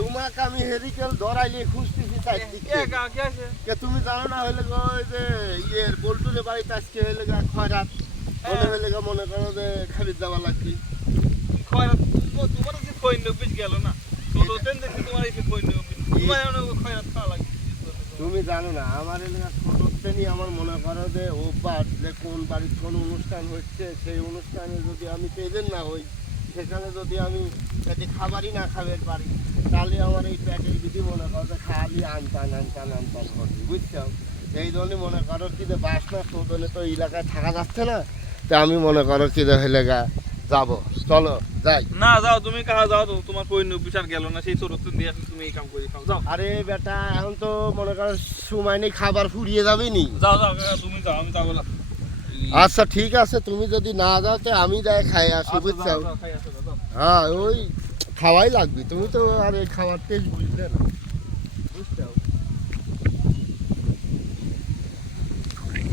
তোমাকে আমি হেরিকেল ধরাইলে খুঁজতেছি চারদিকে। তুমি জানো না হইলে ওই যে ইয়ের বল্টুরে বাড়িতে আজকে হইলে খয়রাত মনে হইলে মনে করো যে খালি যাওয়া লাগবে। তোমার যে কইন অফিস গেল না ছোটতেন দেখি তোমার এই কইন অফিস তোমার খয়রাত খাওয়া লাগে। তুমি জানো না আমার এলাকা ছোটতেনই আমার মনে করো যে অভ্যাস যে কোন বাড়ির কোন অনুষ্ঠান হচ্ছে সেই অনুষ্ঠানে যদি আমি প্রেজেন্ট না হই, সেখানে যদি আমি যদি খাবারই না খাবার পারি, তাহলে আমার এই প্যাকের বিধি মনে করো যে খালি আনতান করবে, বুঝছো? এই জন্যই মনে করো কি যে বাস না তোদনে তো এলাকায় থাকা যাচ্ছে না, তো আমি মনে করো কি যে হইলে যাবো, চলো যাই। না যাও, তুমি কাহা যাও তো, তোমার কইন অফিস আর গেল না, সেই ছোটতেন দিয়ে তুমি এই কাম করে খাও, যাও। আরে বেটা এখন তো মনে করো সময় নেই, খাবার ফুরিয়ে যাবে নি। যাও যাও কাকা, তুমি যাও, আমি যাবো না। আচ্ছা ঠিক আছে, তুমি যদি না যাও তো আমি যাই খাই আসি, বুঝছো? হ্যাঁ ওই খাওয়াই লাগবে, তুমি তো আর এই খাওয়ার টেস্ট বুঝলে না, বুঝছো?